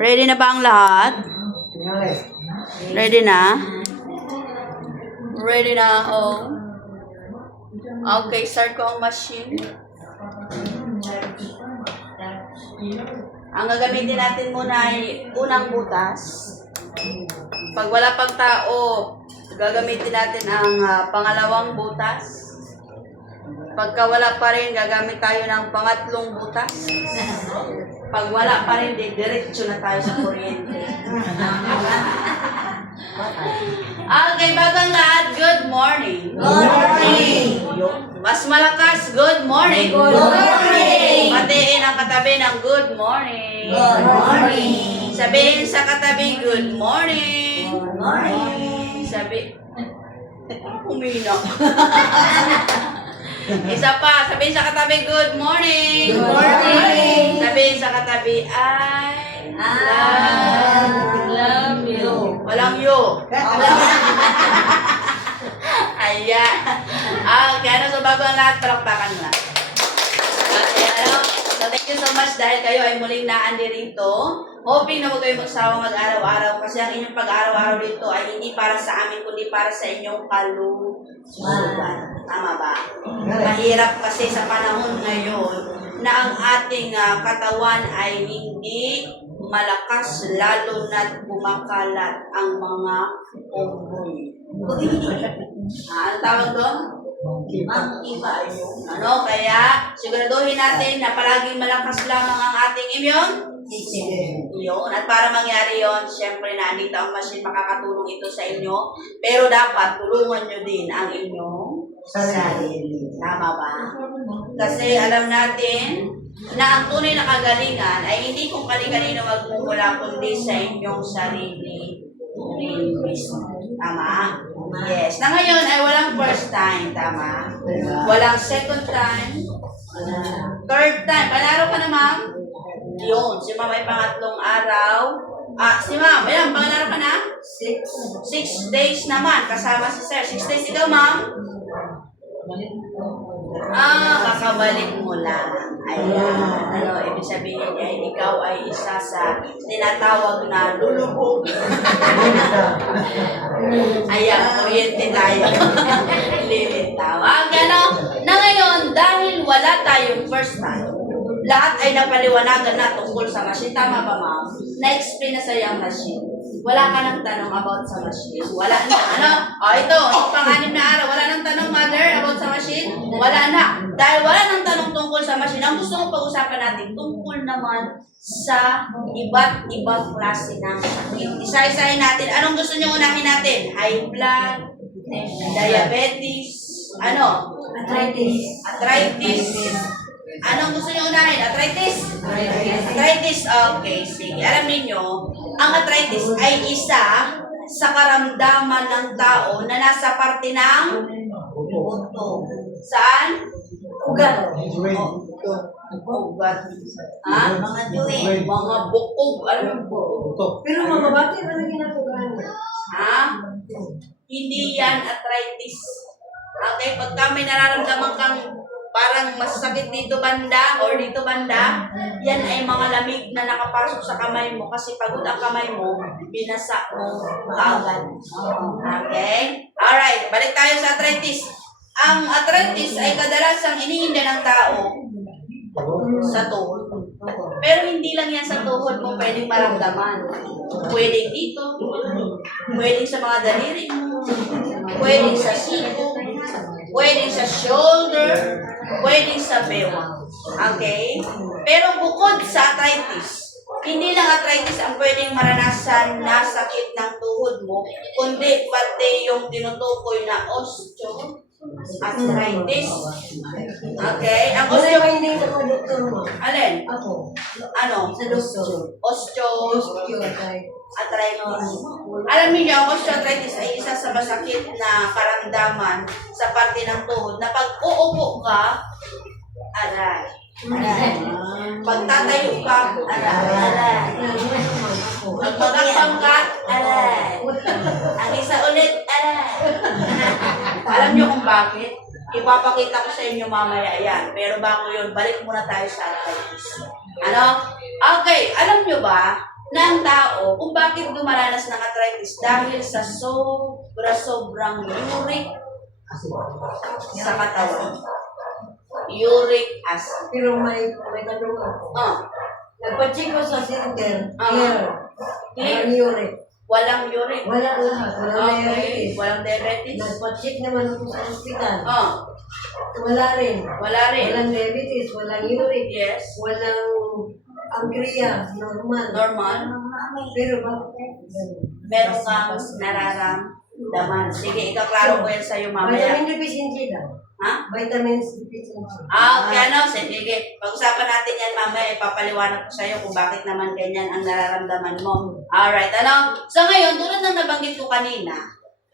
Ready na ba ang lahat? Ready na? Ready na ako. Okay, start ko ang machine. Ang gagamitin natin muna ay unang butas. Pag wala pang tao, gagamitin natin ang pangalawang butas. Pagka wala pa rin, gagamit tayo ng pangatlong butas. Pag wala pa rin, diretso na tayo sa kuryente. Okay, bagang lahat, good morning. Good morning. Mas malakas, good morning. Good morning. Batiin ang katabi ng good morning. Good morning. Sabihin sa katabi, good morning. Good morning. Humina. Isa pa, sabihin sa katabi, good morning. Good morning. Sabihin sa katabi, I love you. Walang you. Ayan. Okay, ano, so bago ang lahat, palakpakan mo na. Okay, ano, so thank you so much dahil kayo ay muling naandi rito. Hoping na huwag kayo magsawang mag-araw-araw kasi ang inyong pag-araw-araw dito ay hindi para sa amin, kundi para sa inyong kalusugan. Tama ba? Mahirap kasi sa panahon ngayon na ang ating katawan ay hindi malakas, lalo na't kumakalat ang mga unggoy. Ano tawag doon? Ano, kaya siguraduhin natin na palaging malakas lamang ang ating immune. Yun. At para mangyari yon, syempre nandito ang machine, makakatulong ito sa inyo. Pero dapat tulungan nyo din ang inyong sarili. Tama ba? Kasi alam natin na ang tunay na kagalingan ay hindi kung kani-kanino magmumula, kundi sa inyong sarili. Tama? Yes. Na ngayon ay walang first time. Tama? Walang second time. Third time. Panaro ka na, ma'am? Yun. Si ma'am ay pangatlong araw. Si ma'am, ayan, pangalan ka na? 6 days naman, kasama si sir. 6 days ikaw, ma'am? Kakabalik mo lang. Ayan. Ano, ibig sabihin niya, ikaw ay isa sa tinatawag na lulubog. Ayan, kuryente tayo. Lilitaw. Gano, na ngayon, dahil wala tayong first time, lahat ay napaliwanagan na tungkol sa machine. Tama ba, ma'am? Na-explain na sa'yo ang machine. Wala ka nang tanong about sa machine. Wala na. Ano? Ito pang-anim na araw. Wala nang tanong, mother, about sa machine? Wala na. Dahil wala nang tanong tungkol sa machine, ang gusto kong pag-usapan natin tungkol naman sa iba't ibang klase ng sakit. Isa-isahin natin. Anong gusto niyo unahin natin? High blood, diabetes, ano? Arthritis. Anong gusto niyo unahin? Arthritis? Arthritis. Okay, sige. Alam niyo, ang arthritis ay isa sa karamdaman ng tao na nasa parte ng buto. Saan? Ugat. Ugat. Ha? Mga joint. Mga bukog. Alam mo yung bukog? Pero mga bati ba na ginagawa? Ha? Hindi yan arthritis. Okay, pagka may nararamdaman kang parang masakit dito banda or dito banda, yan ay mga lamig na nakapasok sa kamay mo kasi pagod ang kamay mo, binasa mo kaagad. Okay? Alright, balik tayo sa arthritis. Ang arthritis ay kadalasang iniinda ng tao sa tuhod. Pero hindi lang yan sa tuhod mo pwedeng maramdaman. Pwedeng dito, pwedeng sa mga daliri mo, pwedeng sa siko, pwedeng sa shoulder, pwedeng sa bewang. Okay? Pero bukod sa arthritis, hindi lang arthritis ang pwedeng maranasan na sakit ng tuhod mo, kundi pati yung tinutukoy na osteoarthritis. Okay? Ang Hindi sa mga doktor mo. Alin? Ako. Ano? Sa doktor. Osteoarthritis. Alam niyo, ang osteoarthritis ay isa sa masakit na karamdaman sa parte ng tuhod na pag uupo ka, aray. Pag tatayo ka, aray. Pag magakpang ka, aray. Ang isa ulit, aray. Alam niyo kung bakit? Ipapakita ko sa inyo mamaya yan. Pero bago yun, balik muna tayo sa arthritis. Ano? Okay, alam niyo ba ng tao kung bakit dumaranas ng arthritis dahil sa sobrang uric sa katawan. Uric acid. Pero may tanong ako. Nagpa-check ko sa center. Clear. Walang uric. Walang uric. Wala lahat. Walang Okay. diabetes. Walang diabetes. Nagpa-check naman ako sa ospital. Wala rin. Wala rin. Walang diabetes, walang uric, Yes. walang pancreas, normal. Normal. Pero bakit? Meron kang nararamdaman. Sige, ikaklaro ko yan sa'yo mamaya. Vitamin deficiency daw. Ha? Vitamin deficiency. Okay, sige. Pag-usapan natin yan mamaya. Ipapaliwanag ko sa'yo kung bakit naman ganyan ang nararamdaman mo. Alright, So ngayon, tulad ng nabanggit ko kanina,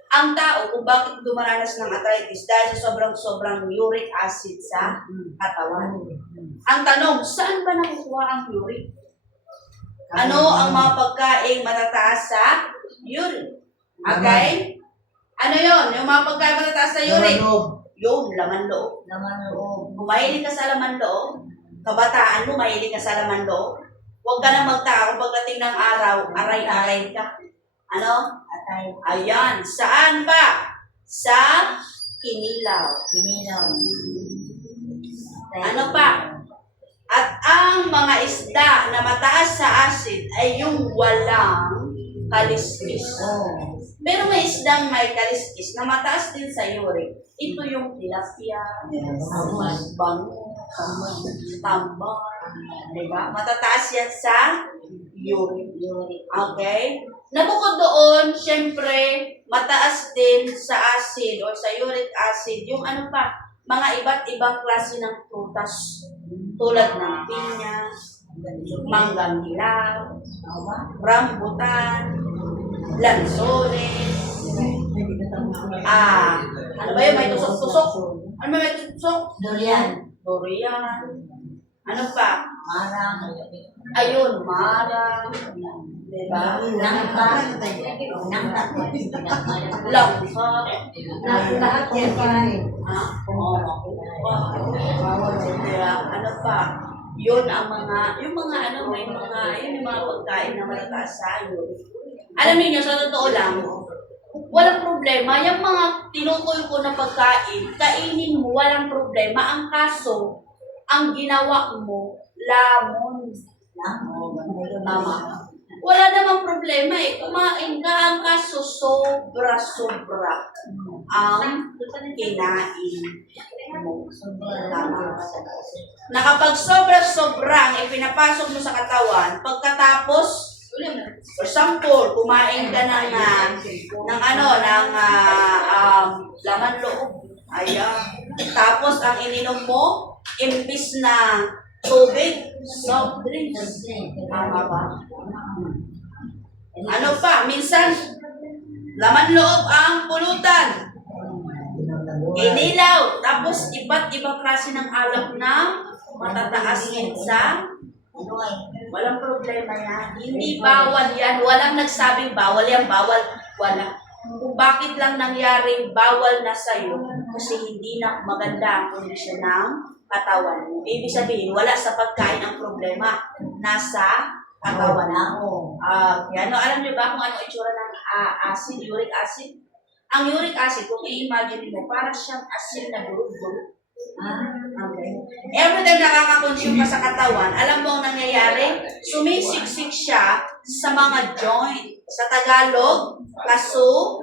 ang tao kung bakit dumaranas ng arthritis dahil sa sobrang uric acid sa katawan. Ang tanong, saan ba nakukuha ang uric? Ano ang mga pagkain matataas sa uric? Okay? Ano yon? Yung mga pagkain matataas sa uric? Yung laman loob. Kung mahilig ka sa laman loob, kabataan mo, mahilig ka sa laman loob, huwag ka na magtaka kung pagdating ng araw, aray-aray ka. Ano? Ayan. Saan ba? Sa kinilaw. Ano pa? At ang mga isda na mataas sa acid ay yung walang kaliskis. Pero may isdang may kaliskis na mataas din sa uric. Ito yung tilapia, bango, tambal, diba? Matataas yan sa uric. Okay? Nabukod doon, syempre, mataas din sa acid or sa uric acid, yung ano pa, mga iba't ibang klase ng prutas. Tulad ng pinya, manggang hilaw, rambutan, lansones, ano ba yun? May tusok-tusok. Ano ba may tusok? Durian. Ano pa? Ayun, marang. Diba? Langka. Lahat yan kain. Diba? Ano pa? Yun ang yung mga pagkain na matataas sa uric. Alam niyo, sa totoo lang, walang problema. Yung mga tinukoy ko na pagkain, kainin mo, walang problema. Ang kaso, ang ginawa mo, lamon. Tama. Wala namang problema eh. Kumain ka, ang kaso, sobra-sobra ang kinain mo. Tama. Na kapag sobra-sobra ang ipinapasok mo sa katawan, pagkatapos, for example, kumain ka ng laman loob. Ayan. Tapos, ang ininom mo, imbis na tubig, soft drinks. Tama ba? Ano pa? Minsan, laman loob ang pulutan. Inilaw. Tapos, iba't ibang klase ng alak na matataas din sa walang problema yan. Hindi bawal yan. Walang nagsabing bawal yan. Bawal. Wala. Kung bakit lang nangyari, bawal na sa'yo kasi hindi na maganda ang kondisyon ng katawan mo. Ibig sabihin, wala sa pagkain ang problema. Nasa katawan mo. Alam niyo ba kung ano itsura ng acid, uric acid? Ang uric acid, kung i-imagine mo, parang siyang asin na durug-durug. Okay. Every time nakaka-consume ka sa katawan, alam mo ang nangyayari? Sumisiksik siya sa mga joint. Sa Tagalog, kasuhan.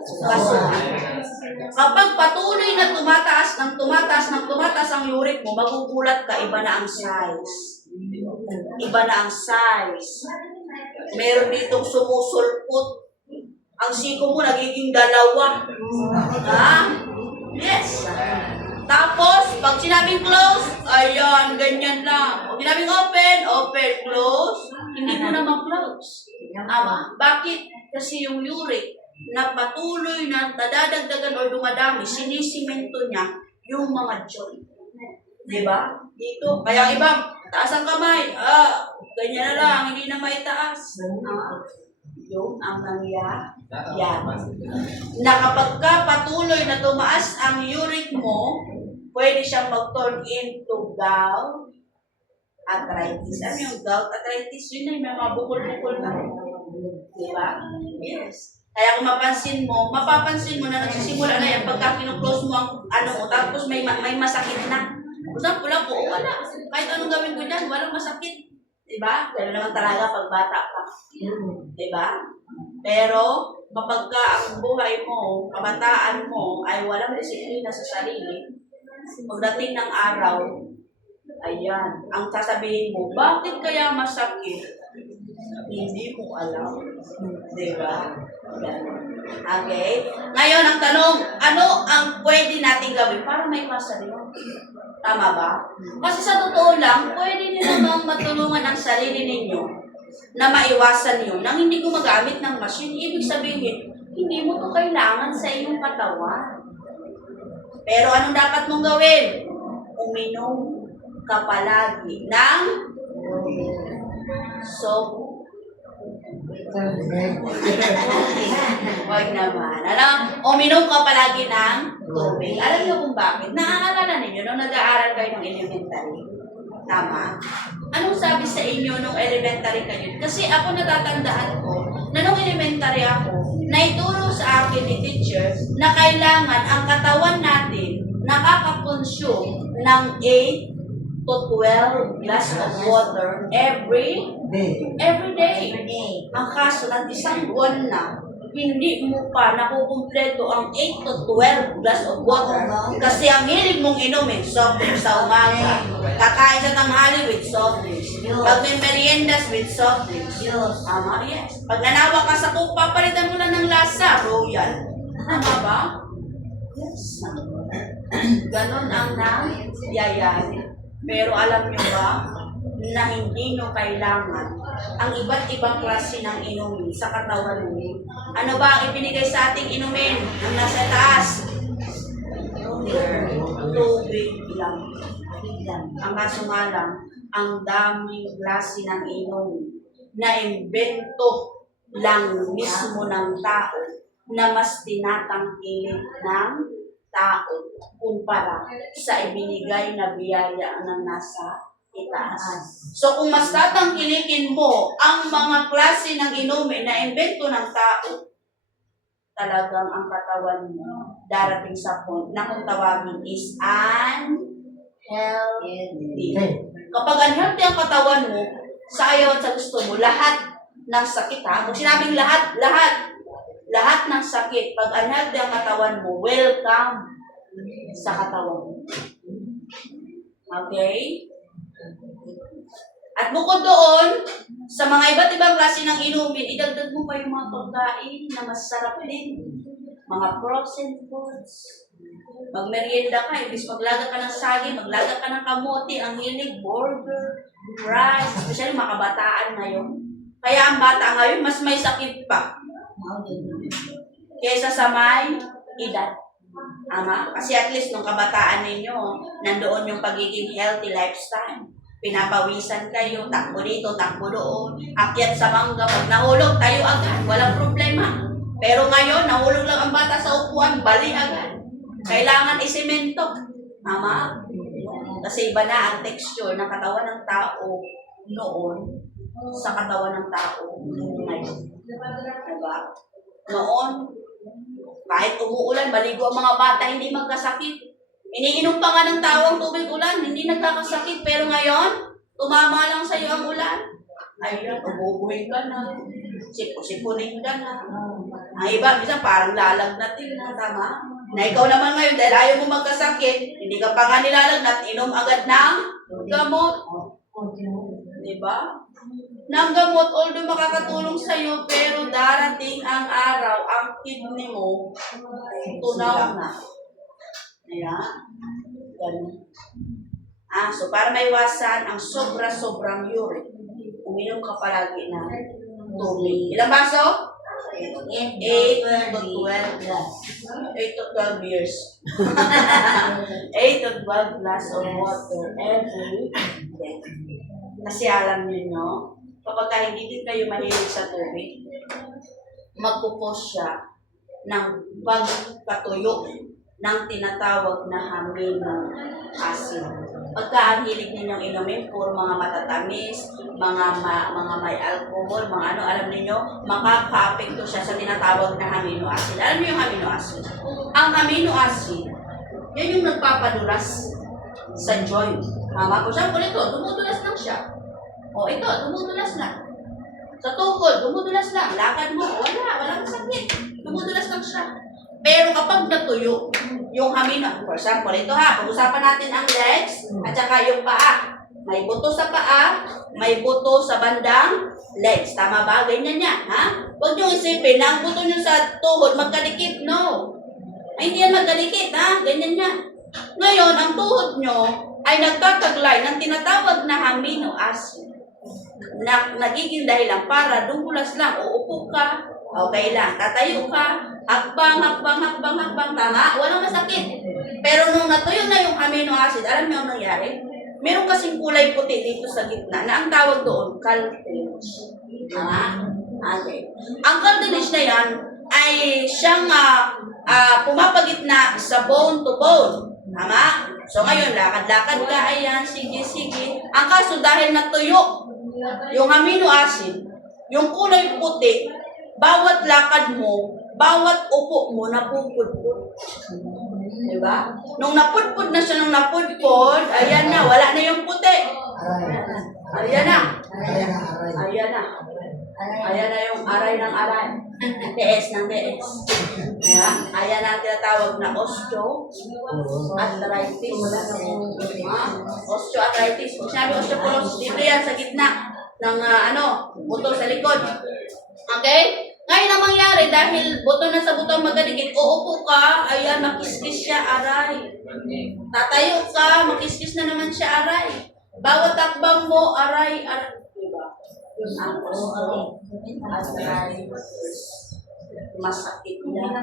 Kapag patuloy na tumataas ang uric mo, magugulat ka, iba na ang size. Meron ditong sumusulpot. Ang siko mo nagiging 2. Yes. Tapos, pag sinabing close, ayan, ganyan lang. Pag sinabing open, close, hindi mo na ma-close. Bakit? Kasi yung uric na patuloy na nadadagdagan o dumadami, sinisimento niya yung mga joint. Diba? Dito. Kaya iba, taas ang kamay. Ganyan na lang, hindi na maitaas. Yung ang nangyayari. Na kapag ka patuloy na tumaas ang uric mo, pwede siyang mag-turn into gout, arthritis. Ano yung gout arthritis? Yun na yung may mga bukol-bukol na. Di ba? Yes. Kaya kung mapapansin mo na nagsisimula na yan pagka kinu-close mo ang ano mo, tapos may masakit na. Usap ko lang po, wala. Kahit anong gawin ko dyan, walang masakit. Diba? Pero naman talaga pag bata pa. Diba? Pero, kapag ka ang buhay mo, kabataan mo, ay walang disiplina sa sarili, pagdating ng araw, ayan, ang sasabihin mo, bakit kaya masakit? Hindi mo alam. Diba? Okay? Ngayon, ang tanong, ano ang pwede natin gawin para may iwasan yun? Tama ba? Kasi sa totoo lang, pwede nyo namang matulungan ang sarili ninyo na maiwasan yun nang hindi gumagamit ng machine. Ibig sabihin, hindi mo to kailangan sa iyong katawan. Pero anong dapat mong gawin? Uminom ka palagi ng soap. Huwag naman. Uminom ka palagi ng tubig. Alam niyo kung bakit? Naaalala ninyo nung nag-aaral kayo ng elementary? Tama? Anong sabi sa inyo nung elementary kayo? Kasi ako natatandaan ko na nung elementary ako, naituro sa akin ni teacher na kailangan ang katawan natin nakaka-consume ng 8 to 12 glass of water every day. Ang kaso ng isang buwan na, hindi mo pa nakukumpleto ang 8 to 12 glass of water kasi ang hilig mong inumin, soft drinks sa umaga, kakain sa tanghali with soft drinks, pag may meriendas with soft drinks. Tama, yes. Pag nanawa ka sa coke, papalitan mo lang ng lasa, royal. Tama ba? Yes. Ganon ang nangyayari. Pero alam nyo ba na hindi nyo kailangan ang iba't ibang klase ng inumin sa katawan mo? Ano ba ang ibinigay sa ating inumin? Ang nasa taas? Tubig lang. Ang kaso nga lang, ang daming klase ng inumin na imbento lang mismo ng tao na mas tinatangkilik ng tao kumpara sa ibinigay na biyaya ng nasa itaas. So kung mas tatangkilikin mo ang mga klase ng inumin na imbento ng tao, talagang ang katawan mo darating sa point na kung tawagin is unhealthy. Kapag unhealthy ang katawan mo, sa ayaw at sa gusto mo, lahat ng sakit ha, kung sinabing lahat ng sakit, pag unhealthy ang katawan mo, welcome sa katawan mo. Okay? At bukod doon, sa mga iba't ibang klase ng inumin, idagdag mo pa yung mga pagkain na masarap din. Mga frozen foods. Magmerienda ka, ibig maglaga ka ng saging, maglaga ka ng kamote, ang hilig, burger, rice, especially mga kabataan ngayon. Kaya ang bata ngayon, mas may sakit pa kaysa sa may edad. Tama? Kasi at least nung kabataan ninyo, nandoon yung pagiging healthy lifestyle. Pinapawisan kayo, takbo dito, takbo doon, akyat sa mangga, pag nahulog, tayo agad, walang problema. Pero ngayon, nahulog lang ang bata sa upuan, bali agad. Kailangan isemento. Tama? Kasi iba na ang texture ng katawan ng tao noon sa katawan ng tao ngayon. Diba? Noon, kahit umuulan, maligo ang mga bata, hindi magkasakit. Iniinom pa nga ng tawang tubig ulan, hindi nagkakasakit. Pero ngayon, tumama lang sa'yo ang ulan. Ayun, ububuhin ka na. Sipunin ka na. Ang iba, minsan parang lalagnatin na, tama? Na ikaw naman ngayon, dahil ayaw mo magkasakit, hindi ka pa nga nilalagnat, inom agad ng gamot. Diba? Ng gamot, although makakatulong sa'yo, pero darating ang araw, ang kidney mo, tunaw na. Ayan. Ganun. So para maiwasan ang sobra-sobrang urine, uminom ka palagi ng tubig. Ilang baso? 8 to 12 glass. 8 to 12 years. 8 to 12 glass of water every day. Kasi alam niyo, kapag hindi din kayo mahilig sa tubig, magpupos siya ng pagpatuyo ng tinatawag na hangin ng asin. Pagka ang hilig ninyong inumin, puro mga matatamis, mga may alcohol, mga ano, alam niyo, makaka-apekto siya sa tinatawag na amino acid. Alam niyo yung amino acid? Ang amino acid, yan yung nagpapadulas sa joint. Tama ko siya, ito, dumudulas lang siya. O ito, dumudulas lang. Sa tukod, dumudulas lang. Lakad mo, walang sakit. Dumudulas lang siya. Pero kapag natuyo, yung amino, for example, ito ha, pag-usapan natin ang legs at saka yung paa. May buto sa paa, may buto sa bandang legs. Tama ba? Ganyan yan, ha? Huwag nyo isipin na ang buto nyo sa tuhod magkadikit. No. Ay, hindi yan magkadikit, ha? Ganyan yan. Ngayon, ang tuhod nyo ay nagtataglay ng tinatawag na amino acid na nagiging dahilan para dumulas lang. Uupo ka, okay lang. Tatayo ka, hakbang, tama? Walang masakit. Pero nung natuyo na yung amino acid, alam niyo ang nangyari? Meron kasing kulay puti dito sa gitna na ang tawag doon, cartilage. Tama? Okay. Ang cartilage na yan ay siyang pumapagitna sa bone to bone. Tama? So ngayon, lakad-lakad ka, ayan, sige. Ang kaso dahil natuyo yung amino acid, yung kulay puti, bawat lakad mo, bawat upo mo, napupudpud. Diba? Nung napudpud na siya, ayan na, wala na yung puti. Ayan na. Ayan na yung aray ng aray. TS ng TS. Ayan na ang tinatawag na osteoarthritis. Osteoarthritis. Kung sinabi osteoporosis, dito yan sa gitna ng buto sa likod. Okay? Ngayon ang mangyari, dahil buto na sa buto magkadikit, uupo ka, ayan, makiskis siya, aray. Tatayo ka, makiskis na naman siya, aray. Bawat takbang mo, aray. Diba? Ang masakit yan.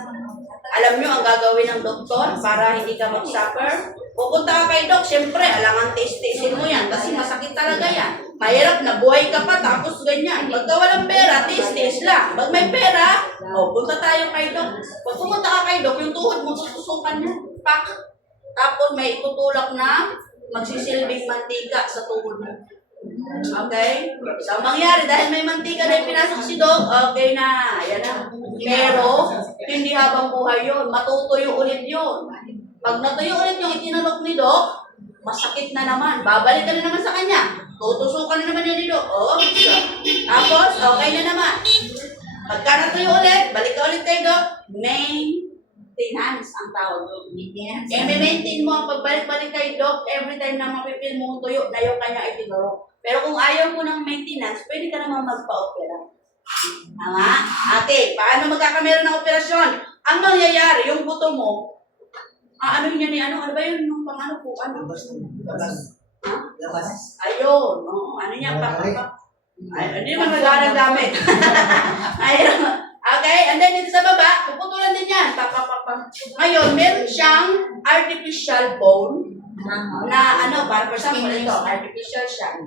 Alam nyo ang gagawin ng doktor para hindi ka mag-suffer? Pupunta ka kay Doc, siyempre, alangan tiis-tiisin mo yan kasi masakit talaga yan. Mahirap na buhay ka pa tapos ganyan. Pagka walang pera, tiis-tiis lang. Pag may pera, punta tayo kay Doc. Pag pumunta ka kay Doc, yung tuhod mo tutusukan niya. Pak! Tapos may itutulak na magsisilbing mantika sa tuhod mo. Okay? So, ang mangyari, dahil may mantika na yung pinasok si Doc, okay na, ayan na. Pero, hindi habang buhay yun. Matutuyo ulit yun. Pag natuyo ulit yung itinanok ni Doc, masakit na naman. Babalik ka na naman sa kanya. Tutusukan na naman yun ni Doc. Tapos, okay na naman. Pagka natuyo ulit, balik ka ulit kay Doc, maintenance ang tawag doon. I-maintain mo ang pagbalik-balik kay Doc every time na mapipil mo tuyo na yung kanya itinuro. Pero kung ayaw mo ng maintenance, pwede ka naman magpa-opera. Tama? Okay, paano magkakameron ng operasyon? Ang mangyayari, yung buto mo, ano yun yan, ano ba yun, yung pang ano po, ano? Ha? Ayun, ano niya, hindi naman naghahanap gamit. Ayun. Okay, and then dito sa baba, puputulan din yan. Ngayon, meron siyang artificial bone na para for example, ito, artificial siya.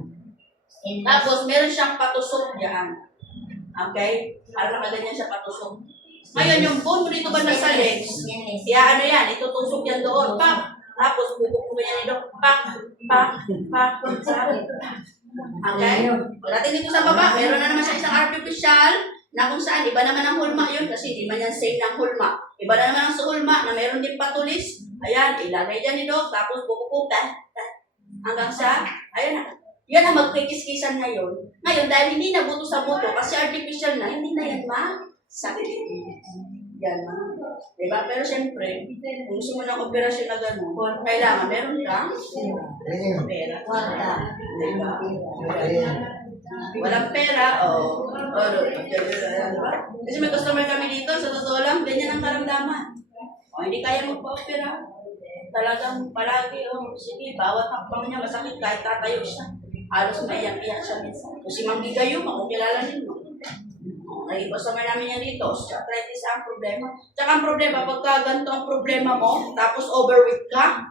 Tapos, meron siyang patusok diyan. Okay? Para nakaganyan siya patusok. Ngayon, yung bone mo dito ba nasa legs, yan, itutusok yan doon. Tapos, bubuko yan dito. Okay? Pagdating dito sa baba, meron na naman siya isang artificial na kung saan, iba naman ang hulma yun kasi di man yan same ng hulma. Iba na naman ang sa hulma na meron din patulis. Ayan, ilagay dyan ni Doc, tapos bubukutan. Hanggang sa, ayan na. Yan ang magkikiskisan ngayon. Ngayon, dahil hindi na buto sa buto, kasi artificial na, hindi na yan sakit. Yan na. Diba? Pero siyempre, kung gusto mo ng operasyon na gano'n, kailangan meron kang pera. Diba? Walang pera, kasi may customer kami dito, sa totoo lang, ganyan ang karamdaman. Hindi kaya magpa-opera. Talagang palagi, sige, bawat hakbang niya masakit kahit tatayo siya. Halos maiyak-iyak siya minsan. Kung si Mang Gigayo, makukilala ninyo. Naging customer namin yan dito. Arthritis ang problema. Tsaka ang problema, pagka ganito ang problema mo, tapos overweight ka,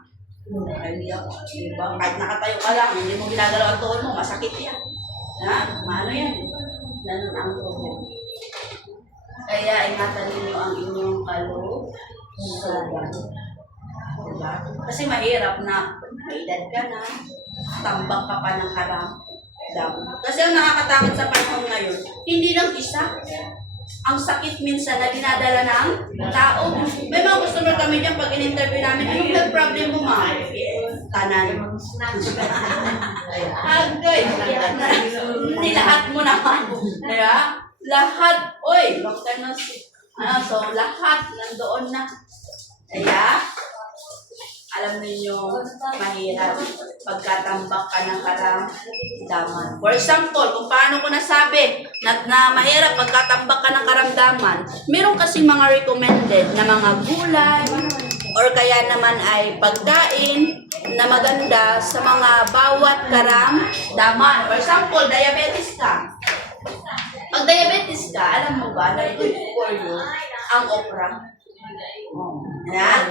hindi ako. Diba? Kahit nakatayo ka lang, hindi mo ginagalaw ang tuhod mo, masakit yan. Maano yan? Ganun ang problema. Kaya ingatan ninyo ang inyong kalusugan. Diba? Kasi mahirap na may edad ka na, tambak ka pa ng haram. Kasi ang nakakatakot sa panahon ngayon, hindi lang isa. Ang sakit minsan na dinadala ng tao. May mga customer kami dyan, pag in-interview namin, anong health problem mo, ma'am? Kanan. Agay. Hindi lahat mo naman. Kaya, lahat, oy, so lahat nandoon na. Kaya, alam niyo mahirap pagkatambak ka ng karamdaman. For example, kung paano ko nasabi na mahirap pagkatambak ka ng karamdaman, meron kasi mga recommended na mga gulay or kaya naman ay pagkain na maganda sa mga bawat karamdaman. For example, diabetes ka. Pag diabetes ka, alam mo ba na good for you ang okra? Ayan.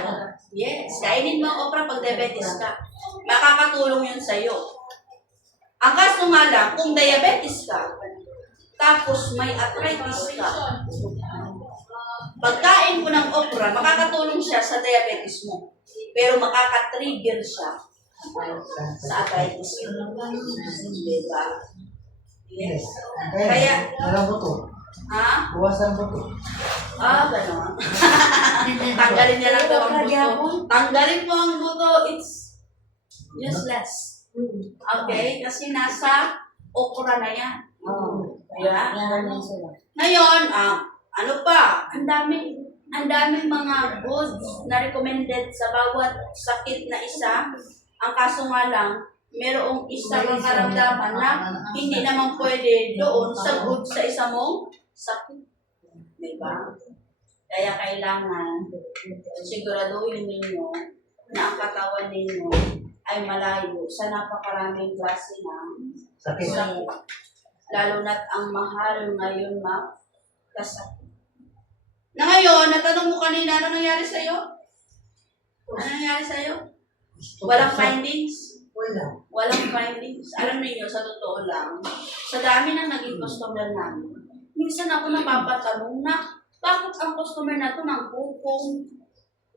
Yes, kainin mo ang okra pag diabetes ka. Makakatulong yun sa'yo. Ang kaso nga lang, kung diabetes ka, tapos may arthritis ka, pagkain mo ng okra, makakatulong siya sa diabetes mo. Pero makaka-trigger siya sa arthritis mo. Diba? Yes. Kaya, Walang buto. ha? Buwasan buto. Gano'n. Tanggalin niya lang daw ang buto. Tanggalin mo ang buto, it's useless. Okay? Kasi nasa okra na yan. Yeah? Ngayon, ano pa? Ang daming mga goods na recommended sa bawat sakit na isa. Ang kaso nga lang, merong isang karamdaman na hindi naman pwede doon sa goods sa isa mong sakit. Diba? Kaya kailangan siguraduhin ninyo na ang katawan ninyo ay malayo sa napakaraming klase ng Sakit. lalo na't ang mahal ngayon kasakit. Na ngayon, natanong mo kanina, ano nangyari sa'yo? Ano nangyari sa'yo? Walang findings? Wala. Walang findings. Alam niyo sa totoo lang, sa dami ng naging customer namin, minsan ako napapatanong na, bakit ang customer na to ng bukong?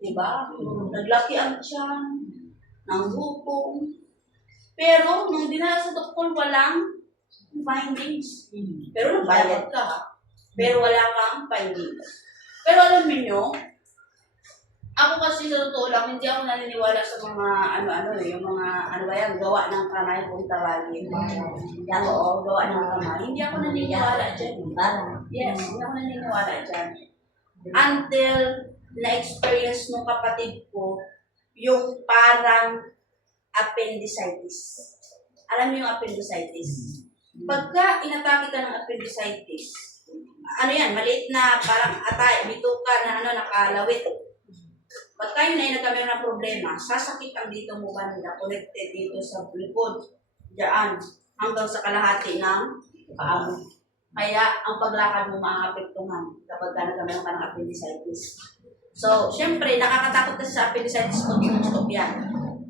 Diba? Naglaki ang tiyan, ng bukong. Pero, nung dinala sa doktor, walang findings. Pero nagbayad ka, ha? Pero wala kang findings. Pero alam niyo, ako kasi sa totoo lang, hindi ako naniniwala sa mga yung mga gawa ng kamay kung tawagin. Oo, gawa ng kamay. Hindi ako naniniwala dyan. Yes, hindi ako naniniwala dyan. Until na-experience ng kapatid ko yung parang appendicitis. Alam niyo yung appendicitis? Pagka inatake ka ng appendicitis, maliit na parang bituka na nakalawit. Pagka yun ay nagkameron ng problema, sasakit ang dito mo banda, connected dito sa likod, diyan, hanggang sa kalahati ng paa mo. Kaya, ang paglakad mo maaapektuhan kapag nagkameron ka ng appendicitis. So, syempre, nakakatakot kasi sa appendicitis kung tumutok yan.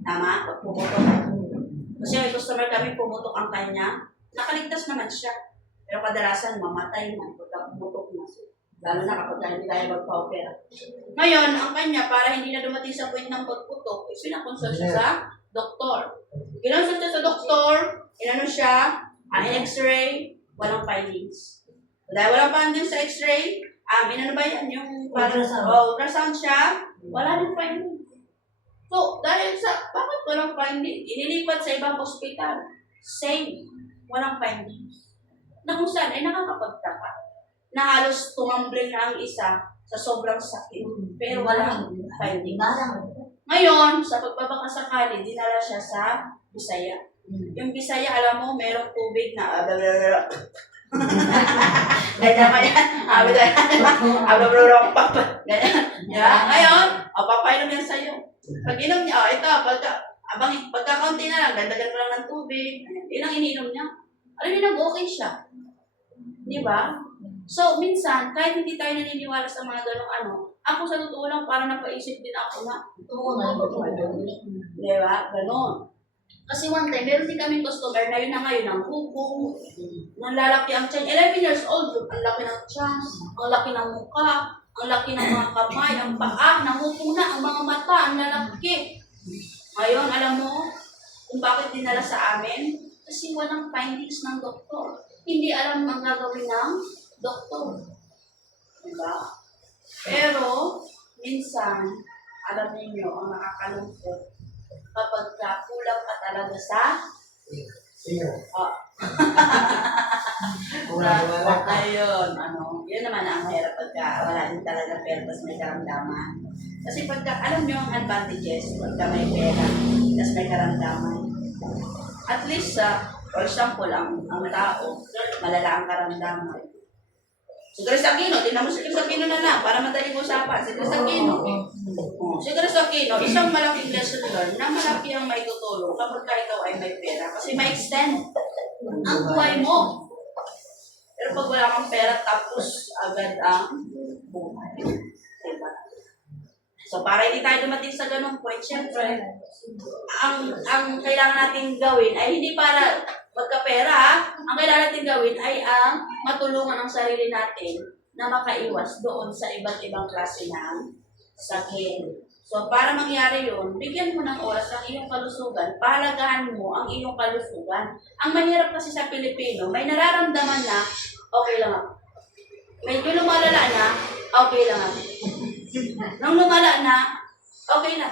Tama? Pag pumutok. Kasi may customer kami, pumutok ang kanya, nakaligtas naman siya. Pero kadalasan, mamatay na pagka pumutok na. Lalo na kapag hindi tayo magpa-opera. Ngayon, ang kanya, para hindi na dumating sa point ng pagputok, pinakonsult siya sa doktor. Kinonsult siya sa doktor, siya, ang x-ray, walang findings. Dahil walang findings sa x-ray, ba yan? Yung ultrasound siya, wala din findings. So, dahil bakit walang findings? Inilipat sa ibang hospital. Same, walang findings. Na kung saan ay nakakapagtaka na halos tumambling na ang isa sa sobrang sakit. Pero walang findings. Ngayon, sa pagbabakasakali, dinala siya sa Bisaya. Yung Bisaya, alam mo, merong tubig na ganyan pa yan. Ganyan. Ngayon, papainom yan sa'yo. Pag inom niya, ito, pagka-county na lang, dagdagan mo lang ng tubig. Yun ang iniinom niya. Alam niyo, nag-okay siya. Di ba? So, minsan, kahit hindi tayo naniniwala sa mga ganong ako sa totoo lang, parang napaisip din ako na, di ba? Ganon. Kasi one time, meron din kami customer na yun na ngayon, ang hukong, nang lalaki ang tiyan, 11 years old, ang laki ng tiyan, ang laki ng mukha, ang laki ng mga kamay, ang paa, namumuna, ang mga mata, ang lalaki. Ngayon, alam mo, kung bakit dinala sa amin? Kasi walang findings ng doktor. Hindi alam ang gagawin ng doktor. Diba? Pero, minsan, alam niyo ang nakakalungkot kapag kulang ka talaga sa ayun, yun naman ang mahirap pagka wala din talaga pera tapos may karamdaman. Kasi pagka, alam niyo ang advantages pagka may pera tapos may karamdaman. At least, for example, ang tao, malala ang karamdaman. Si Chris Aquino, tingnan mo si Chris Aquino na lang para madaling usapan. Si Chris Aquino. Si Chris Aquino, isang malaking lesson learned na malaki ang may tutulong kapag ikaw ay may pera. Kasi ma-extend ang buhay mo. Pero pag wala kang pera, tapos agad ang buhay. Diba? So, para hindi tayo dumating sa ganung point, syempre, ang kailangan natin gawin ay hindi para magkapera, ha? Ang kailangan natin gawin ay ang matulungan ang sarili natin na makaiwas doon sa iba't ibang klase ng sakit. So, para mangyari yun, bigyan mo ng oras ang iyong kalusugan, pahalagahan mo ang iyong kalusugan. Ang mahirap kasi sa Pilipino, may nararamdaman na, okay lang ako. Medyo lumalala na, okay lang ako. Nung lumala na, okay na.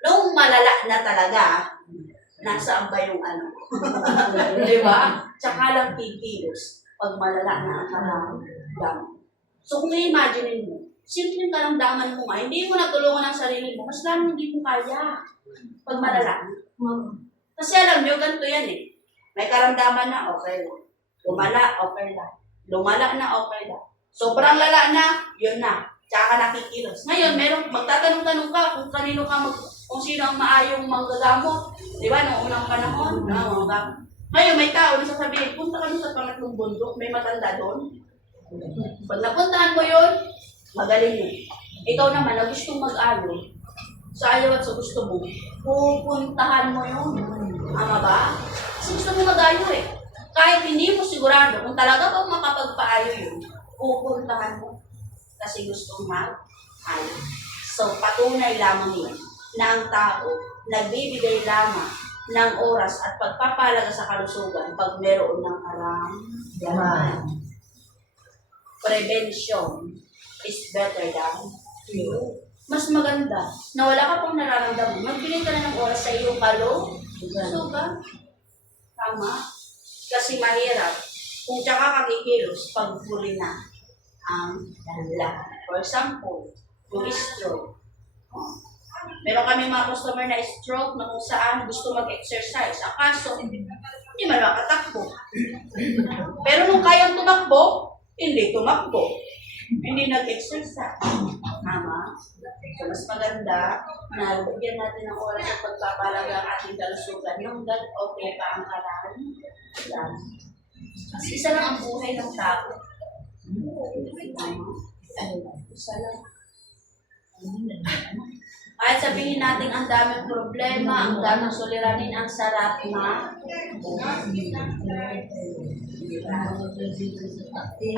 Nung malala na talaga, nasaan ba yung Di ba? Tsaka lang kikilos pag malala na ang karamdaman. So kung i-imagine mo, simpleng karamdaman mo nga, hindi mo natulungan ang sarili mo, mas lang hindi mo kaya pag malala. Kasi alam nyo, ganito yan eh. May karamdaman na, okay lang. Lumala, okay lang. Lumala na, okay lang. Sobrang lala na, yun na. Tsaka nakikilos. Ngayon, magtatanong-tanong ka kung sino ang maayong manggagamot. Di ba, noong unang panahon? Ngayon, may tao na sasabihin, punta ka sa pangatlong bundok, may matanda doon. Pag napuntahan mo yun, magaling yun. Ikaw naman, na gustong mag-ayo, sa ayaw at sa gusto mo, pupuntahan mo yun. Tama ba? Kasi gusto mo mag-ayo eh. Kahit hindi mo sigurado kung talaga bang makapagpaayo yun, pupuntahan mo. Kasi gusto mag-ayo. So, patunay lamang yun na ang tao nagbibigay lamang ng oras at pagpapalaga sa kalusugan pag meron ng karamdaman. Prevention is better than cure. Mas maganda na wala ka pang nararamdaman. Magbigay ka na ng oras sa iyong kalusugan. Tama? Kasi mahirap kung tsaka kakikilos pag huli na ang lahat. For example, yung stroke. Meron kami mga customer na stroke na kung saan gusto mag-exercise. Ang kaso, hindi man makatakbo. Pero nung kayang tumakbo, hindi tumakbo. Hindi nag-exercise. Tama? So, mas maganda na bigyan natin ng oras at pagpapalaga ang ating kalusugan. Yung okay pa ang karamdaman. Kasi isa lang ang buhay ng tao. Isa lang. Kahit sabihin natin ang daming problema, ang daming suliranin, ang sarap na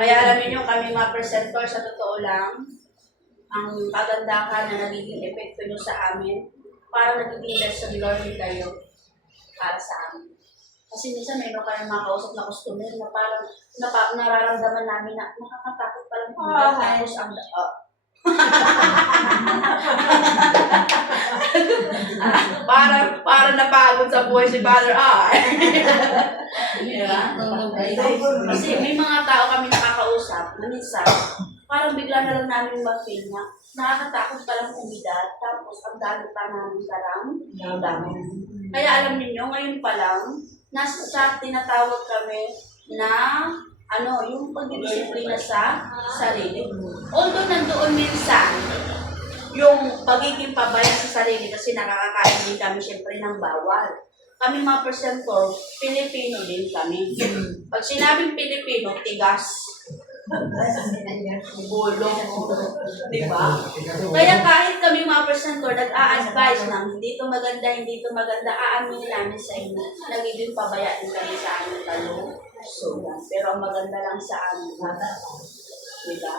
kaya alam niyo kami mga presenter sa totoo lang, ang kagandahan na nagiging epekto nyo sa amin, para nagiging lesson learning kayo para sa amin. Kasi minsan mayroon kayong mga kausap na customer na parang nararamdaman namin na nakakatakot palang tapos ang para napagod sa buhay si Father R. Diba? Kasi may mga tao kami nakakausap na minsan, parang bigla na lang namin mag-feel na nakakatakot palang umidad, tapos ang dami pa namin dami. Kaya alam niyo ngayon pa lang, nasa sa tinatawag kami na yung pagdidisiplina sa sarili. Although nandoon minsan, yung pagiging pabaya sa sarili kasi nakakakain din kami syempre ng bawal. Kami mga presenter, Pilipino din kami. Pag sinabing Pilipino, tigas. Bulong. Diba? Kaya kahit kami mga presenter, nag-a-advise na hindi ito maganda, aamin namin sa inyo. Nagiging pabaya din kami sa aming kalusugan. Pero ang maganda lang sa amin, diba?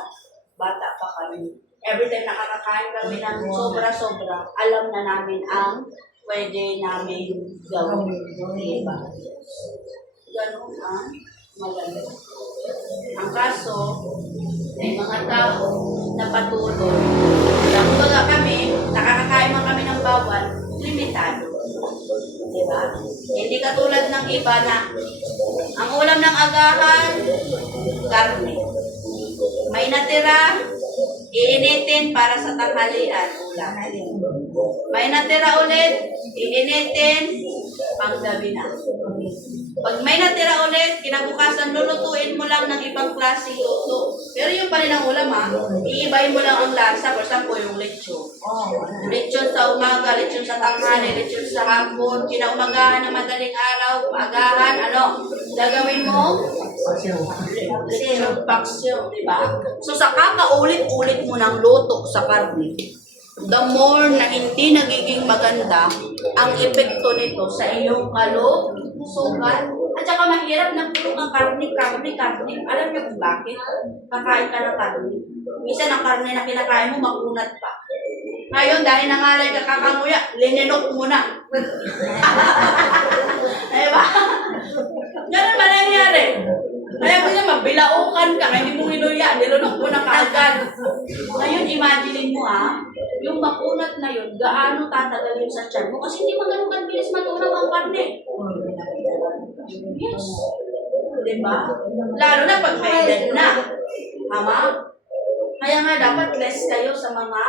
Bata pa kami. Every time nakakakain kami ng sobra-sobra, alam na namin ang pwede namin gawin. Diba? Ganun ang maganda. Ang kaso, may mga tao na patuloy. Kumbaga kami, nakakakain man kami ng bawal, limitado. Diba? Hindi katulad ng iba na ang ulam ng agahan, karne. May natira, iinitin para sa tanghalian, ulam. May natira ulit, iinitin, panggabi na. Pag may natira ulit, kinabukasan, lulutuin mo lang ng ibang klaseng luto. Pero yung pa rin ang ulam ha, iibahin mo lang ang lasa. For example, yung lechon. Lechon sa umaga, lechon sa tanghali, lechon sa hapon, kinaumagahan ng madaling araw, agahan, ano, gagawin mo? Lechon paksyo, di ba? So sa kakaulit-ulit mo ng luto sa karne, the more na hindi nagiging maganda ang epekto nito sa iyong kalusugan. At saka mahirap na puro kang karne. Alam niyo kung bakit? Kakain ka ng karne. Minsan ang karne na kinakain mo, makunat pa. Ngayon, dahil nangalay ka kakanguya, lininok mo na. Diba? Ganun ba nangyari? Kaya mo niya, mabilaukan ka, hindi mo hinuya, nilunok mo na kaagad. Ngayon, imagine mo yung makunat na yun, gaano tatagal yun sa tiyan mo? Kasi hindi mo ganun kabilis matunaw ang karne. Yes. Diba? Lalo na pag may edad na. Tama? Kaya nga dapat less kayo sa mga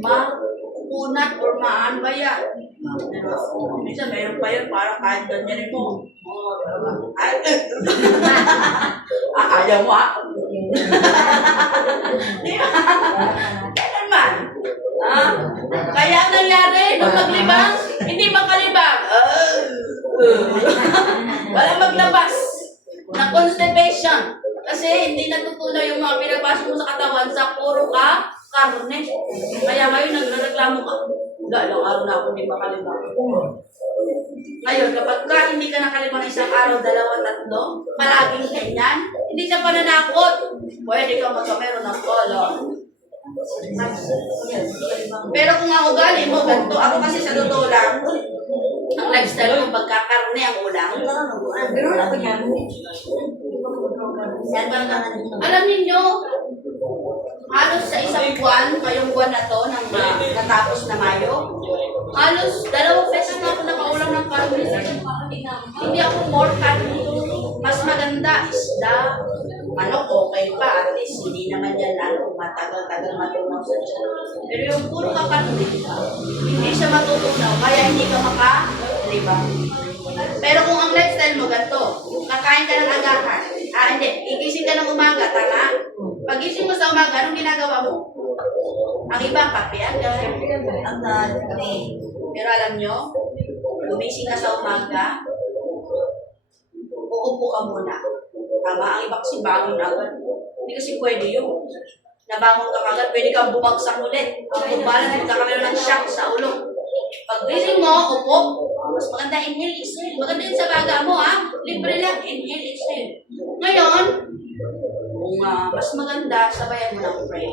makunat or maanbaya. Diba? Minsan mayroon pa yun, parang kahit ganyan mo. Ayaw mo Diba? Ganun man. Kaya ang nangyari, nung maglibang, hindi makalibang. Walang maglabas na constipation. Kasi hindi natutunaw yung mga pinagpasok mo sa katawan sa puro karne. Kaya ngayon nagreklamo ka. Dalang araw na ako hindi makalibang. Ngayon, kapag hindi ka nakalibang isang araw, 2, 3, palaging ganyan, hindi siya pananakot. Pwede ka magkameron ng kolon. Pero kung ang ugali mo, ganito, ako kasi sa totoo lang, ang lifestyle ko, pagkakarne ang ulam. Alam niyo, halos sa isang buwan, ngayong buwan na to, nang natapos na Mayo, halos 2 beses na ako nakaulam ng karne. Hindi ako more karne. Mas maganda isda, manok, okay pa. At least, hindi naman yan matagal-tagal matunaw sa tiyan. Pero yung puro kakarne, hindi siya matutunaw, kaya hindi ka makalibang. Pero kung ang lifestyle mo ganito, kakain ka ng agahan, hindi, igising ka ng umaga, tama? Pagising mo sa umaga, anong ginagawa mo? Ang iba, kape agad. Pero alam nyo, gumising ka sa umaga, uupo ka muna. Tama? Ang iba kasi bangon agad. Hindi kasi pwede yun. Nabangon ka agad, pwede kang bumagsak ulit. Ang balan, magkakameron ng shock sa ulo. Pag gising mo, upo, mas maganda inhale, exhale. Maganda yun sa baga mo, libre lang, inhale, exhale. Ngayon, kung mas maganda, sabayan mo ng pray.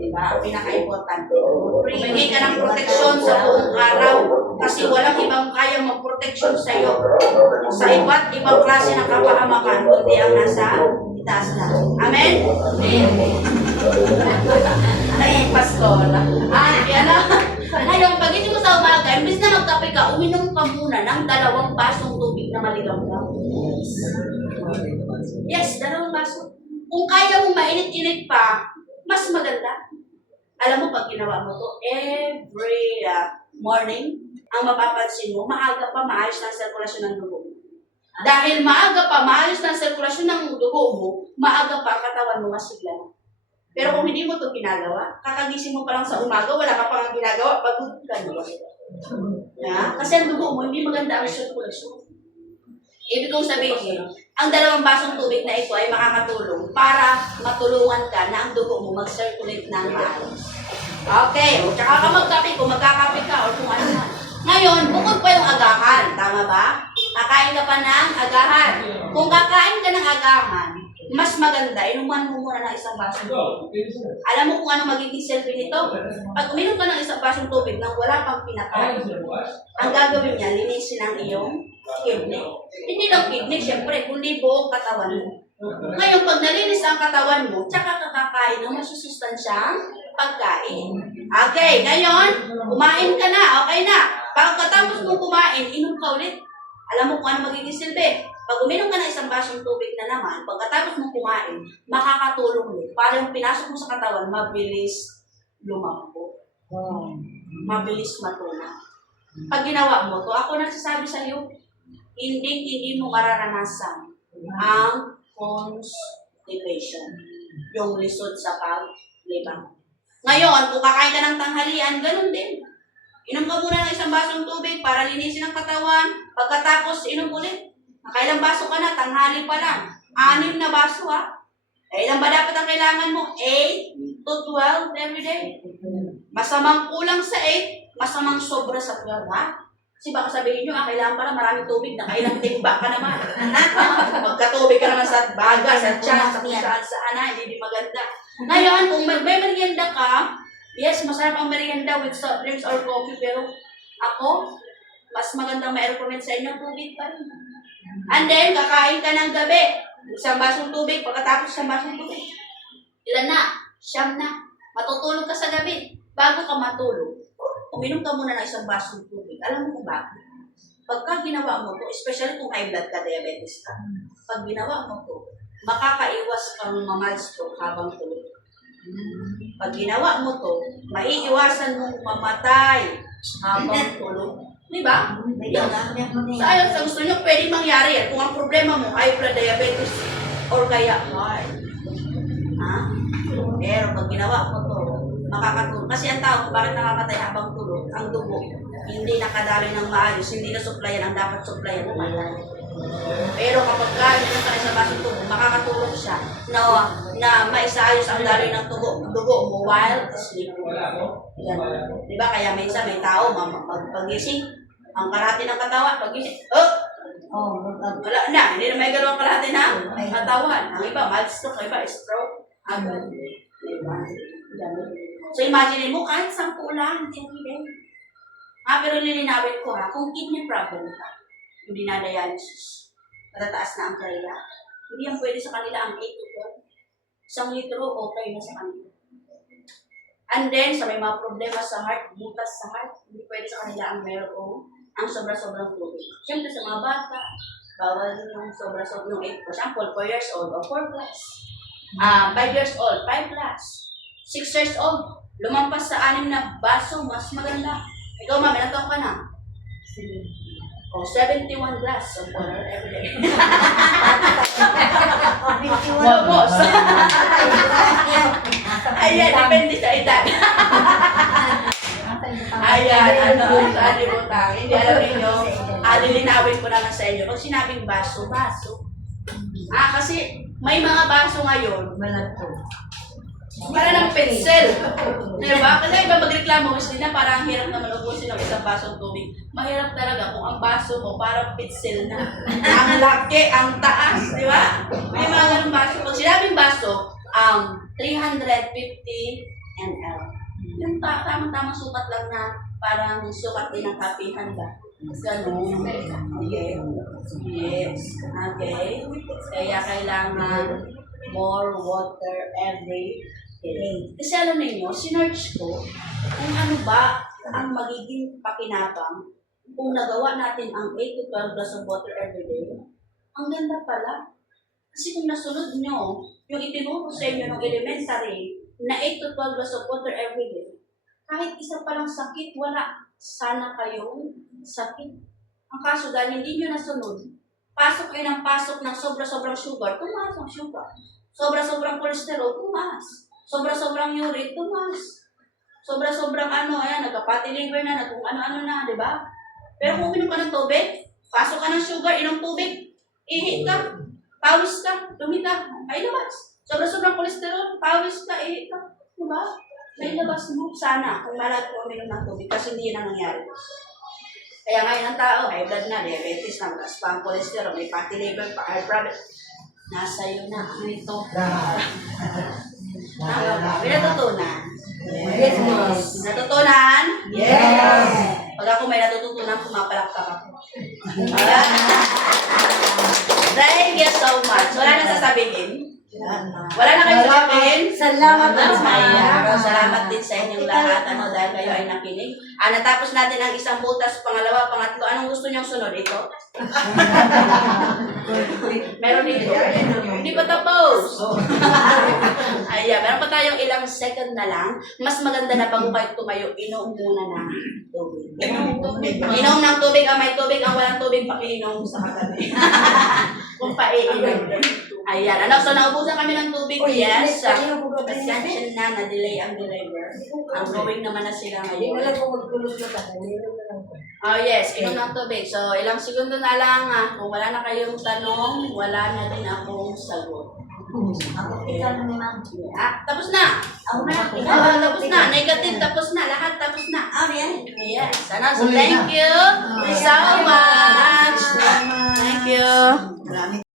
Diba? Ang pinaka-importante. Humingi ka ng proteksyon sa buong araw. Kasi walang ibang kaya mag-proteksyon sa iyo. Sa iba't ibang klase ng kapahamakan, kundi ang nasa itaas na. Amen? Amen. Ay, pastor. Yan na. Ngayon, pagising mo sa umaga, imbis na magkape ka, uminom ka muna ng 2 basong tubig na maligaw-gaw. Yes, 2 baso. Kung kaya mong mainit-init pa, mas maganda. Alam mo, pag ginawa mo to every morning, ang mapapansin mo, maaga pa maayos na ang sirkulasyon ng dugo mo. Dahil maaga pa maayos na ang sirkulasyon ng dugo mo, maaga pa ang katawan mo masigla. Pero kung hindi mo ito ginagawa, kakagising mo pa lang sa umaga, wala ka pang ginagawa, pagod ka na. Kasi ang dugo mo, hindi maganda ang sirkulasyon. Ibig kong sabihin, ang 2 basong tubig na ito ay makakatulong para matulungan ka na ang dugo mo mag-circulate ng maayos. Okay, o tsaka ka magkape kung magkakape ka o kung ano man. Ngayon, bukod pa yung agahan, tama ba? Kakain ka pa ng agahan. Kung kakain ka ng agahan, mas maganda, inuman mo muna ng isang basong tubig. Alam mo kung ano magiging selfie nito? Pag uminom ka ng isang basong tubig nang wala pang pinakain, ang gagawin niya, linisin ang iyong kidney. Hindi lang kidney, syempre, kundi buong katawan mo. Ngayon, pag nalinis ang katawan mo, tsaka kakakain ng masusustansyang pagkain. Okay, ngayon, kumain ka na, okay na. Pagkatapos mong kumain, inom ka ulit. Alam mo kung ano magiging silbi? Pag uminom ka ng isang basong tubig na naman, pagkatapos mong kumain, makakatulong ulit. Para yung pinasok mo sa katawan, mabilis lumambo. Mabilis matunaw. Pag ginawa mo to, ako nagsasabi sa iyo, hindi mo mararanasan ang constipation. Yung lisod sa paglibang. Ngayon, kung kakain ka ng tanghalian, ganun din. Inom ka muna ng isang basong tubig para linisin ang katawan. Pagkatapos, inom ulit. Nakailang baso ka na, tanghali pa lang. 6 na baso ha. Ilan ba dapat ang kailangan mo? 8 to 12 every day. Masamang kulang sa 8, masamang sobra sa 12 ha. Kasi baka sabihin nyo, kailangan pala maraming tubig na kailang timba ka naman. Magkatubig ka naman sa baga, sa tiyan, sa kung saan ha, hindi maganda. Ngayon, kung may merienda ka, yes, masarap ang merienda with soft drinks or coffee, pero ako, mas magandang mai-recommend sa inyo, tubig pa rin. And then, kakain ka ng gabi. Isang basong tubig, pagkatapos isang basong tubig. Ilan na? 9 na. Matutulog ka sa gabi. Bago ka matulog, uminom ka muna ng isang basong tubig. Alam mo kung bakit? Pagka ginawa mo to, especially kung high blood ka, diabetes ka, pag ginawa mo to, makakaiwas kang mamalstroke habang tulog. Pag ginawa mo to, maiiwasan mong mamatay habang tulog. Diba? So, ayun, sa gusto nyo, pwede mangyari yan. Kung ang problema mo, high blood diabetes, or kaya heart. Ha? Pero pag ginawa mo to, makakatulog. Kasi ang tao, bakit nakamatay habang tulog? Ang dugo, hindi nakadaloy ng maayos, hindi na supplyan ang dapat supplyan ng matay. Pero kapag inom ka na sa basong tubo, makakatulong siya na maisaayos ang daloy ng dugo mo while sleep. Yan. Diba? Kaya minsan may tao, pagising, ang kalahati ng katawan, pagising, wala na, hindi na may galawang kalahati ng katawan. Ang iba, mild stroke, ang iba, stroke. Diba? So imagine mo, kahit 10 lang, every day. Pero lilinawin ko kung kidney problem ka, hindi na dialysis, matataas na ang kraya, hindi yan pwede sa kanila ang 8 to 12. 1 litro, okay na sa kanila. And then, sa may mga problema sa heart, butas sa heart, hindi pwede sa kanila ang meron ang sobra-sobrang tubig. Siyempre sa mga bata, bawal din yung sobra-sobrang 8. For example, 4 years old o 4 plus. 5 years old, 5 plus. 6 years old, lumampas sa 6 na baso, mas maganda. Ikaw, ma'am, ilang taon ka na? 71 glass of water every day. Lubos. Ayan, depende sa edad. Ayan, sa alibutang. Hindi alam ninyo, lilinawin ko naman sa inyo. Pag sinabing baso. Kasi may mga baso ngayon, para ng pencil. Diba? Kasi iba magreklamo, gusto nila parang hirap naman ubusin ng isang basong tubig. Mahirap talaga kung ang baso mo parang pencil na. Ang laki, ang taas, di ba? May mga ganun baso. Pag sinabing baso, 350 ml. Yung tamang sukat lang na parang sukat din ng kapihan ba? Ganun. Yes. Okay. Kaya kailangan more water every day. Kasi alam niyo, sinearch ko kung ano ba ang magiging pakinabang kung nagawa natin ang 8 to 12 glass of water every day. Ang ganda pala. Kasi kung nasunod nyo, yung itinuro sa inyo ng elementary na 8 to 12 glass of water every day, kahit isa palang sakit, wala. Sana kayong sakit. Ang kaso dahil hindi nyo nasunod, pasok kayo ng pasok ng sobra-sobrang sugar, tumaas ang sugar. Sobra-sobrang cholesterol, tumaas. Sobra-sobrang uric, tumaas. Sobra-sobrang nagka-fatty liver na, kung ano-ano na, di ba? Pero kung uminom ka ng tubig, pasok ka ng sugar, inom tubig, ihit ka, pawis ka, dumi ka, ay labas. Sobra-sobrang cholesterol, pawis ka, ihit ka, di ba? May labas mo. Sana, kung malad ko uminom ng tubig, kasi hindi yun ang nangyari. Kaya ngayon ang tao, high blood na, diabetes na, mataas pa ang cholesterol, may fatty liver pa, high problem. Nasa iyo na. Ito. Lahat. May natutunan. Yes, ma'am. Natutunan? Yes. Pag ako may natututunan, pumapalakpak ako. Ayan. Thank you so much. Wala na sasabihin? Wala na kayo sasabihin? Salamat at Ayan. Salamat din sa inyong lahat dahil kayo ay nakinig. Natapos natin ang isang butas, pangalawa, pangatlo. Anong gusto niyong sunod? Ito? Meron dito. Hindi pa tapos. Ayan, meron pa tayong ilang second na lang. Mas maganda na bago kayo tumayo, inom muna ng tubig. Inom ng tubig, ang may tubig, ang walang tubig, pakiinom sa kagabi. Kung paiinom. Ayan, so naubusan kami ng tubig, yes. Pasensya na, na-delay ang deliver. Ang going naman na sila Hindi ngayon. ko lang kung magtulog na kasi. Oh yes, inom ng tubig. So, ilang segundo na lang. Kung wala na kayong tanong, wala na din akong sagot. Tapos na. Tapos na. Negative, tapos na. Lahat tapos na. Yes. So, thank you so much. Thank you.